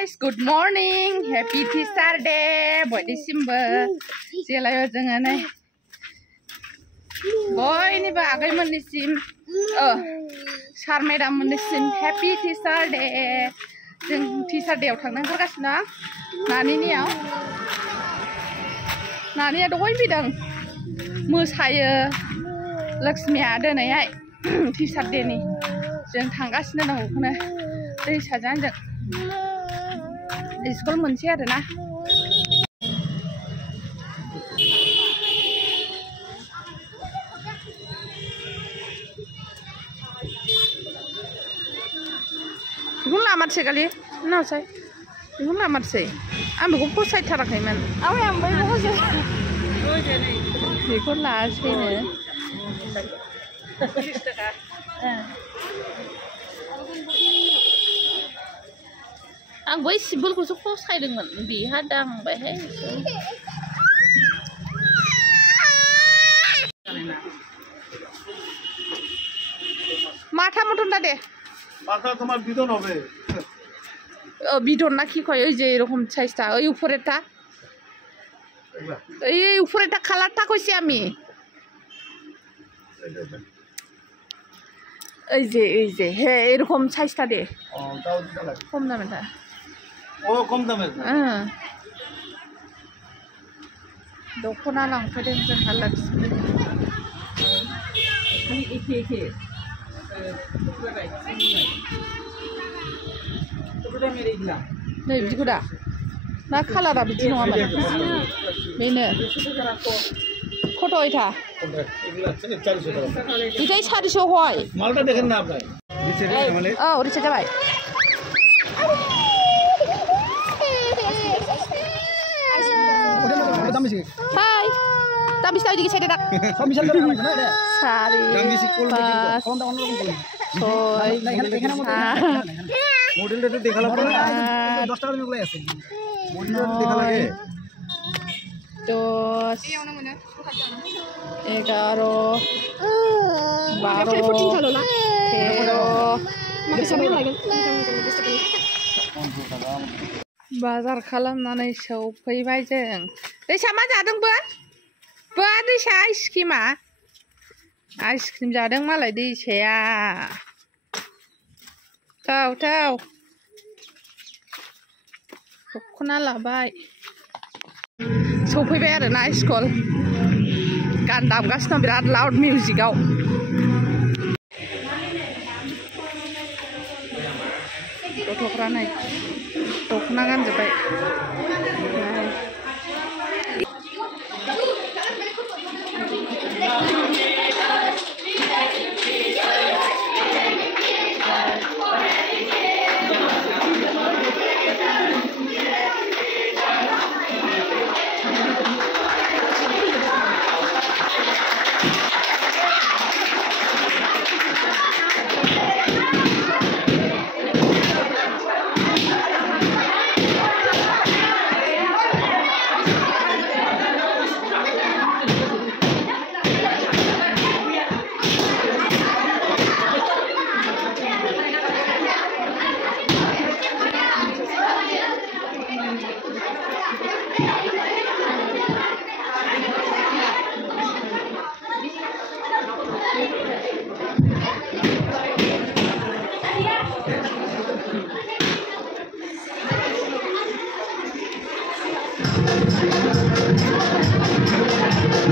guys, good morning. Happy Teacher Day. Bयदिसिमबो जेलायाव जोङो नै बयनिबो आगैमोननिसिम सार मेडाम मोननिसिम Happy Teacher Day. जों Teacher Day आव थांनो ओंखारगासिनो नानिनियाव नानिया दहाय फैदों मोसायो लक्ष्मीया दिनैहाय Teacher Day नि जों थांगासिनो दं बेखौनो दैसाजों जों स्कुल मोनसे आरोना बेखौनो लामारसै गालि नावसाय बेखौनो लामारसै आं बेखौ फसायथाराखैमोन बेखौ लासैनो आं बै सिम्बलखौसो फसायदोंमोन बेहा दांबायहाय মাথা মতন দে মাথা তোমার বিদন হবে বিদন না কি কয় ওই যে এরকম সাইজটা ওই উপরেরটা এই উপরেরটা কালারটা কইছি আমি এই যে হ্যাঁ এরকম সাইজটা দে তাও দিতে লাগে কম দামেটা ও কম দামে दखना लांफैदों जोंहा लक्ष्मी एखे नै बिदिखौ दा ना खालारा बिदि नङामोन बेनो কত এটা এটাই 400 হয় মালটা দেখেন না আপনি নিচে মানে ও রিচে যাবাই হাই দাম বেশি ওইদিকে সাইডে রাখ সব মিশাল করে না এটা সারি দাম বেশি করলে কম দাম অন্যরকম করবে ছয় এখানে মডেলটা তো দেখালাম 10 টাকা নিয়ে আছে মডেলটা দেখা লাগে 10 बाजार खालामनानै सौफैबाय जों दैसा मा जादोंबो दैसा आइसक्रिम जादों मालाय दैसाया थाव दखना लाबाय सौफैबाय आरोना स्कुल गान दामगासिनो बिराद लाउड मिउजिकआव गथ'फ्रा नै दखना गानजोब्बाय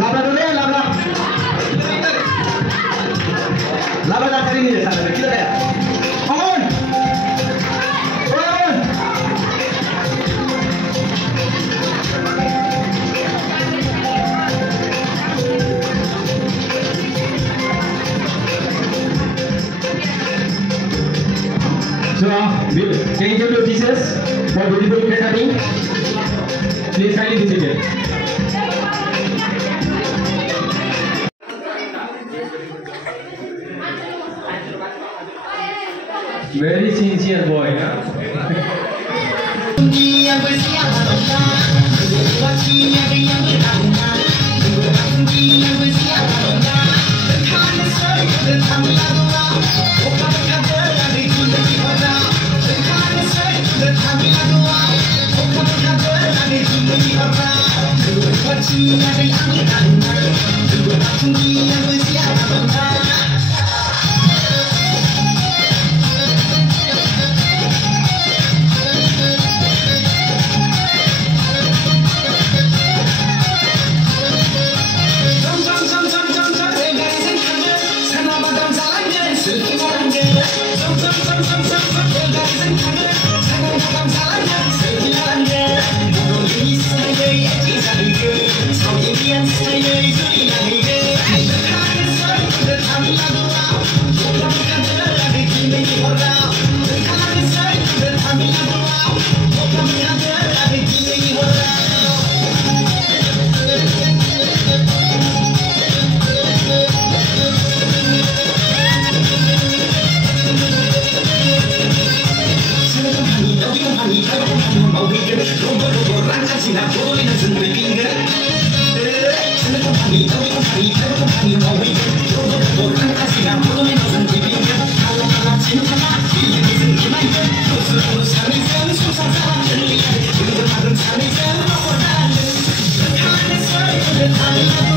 Labra dulu ya, labra. Labra dah cari ni deh, sana. Kita dah. Bangun. Bangun. So, can you give your teachers for beautiful cutting? Please kindly visit it. Very sincere boy, huh? I'm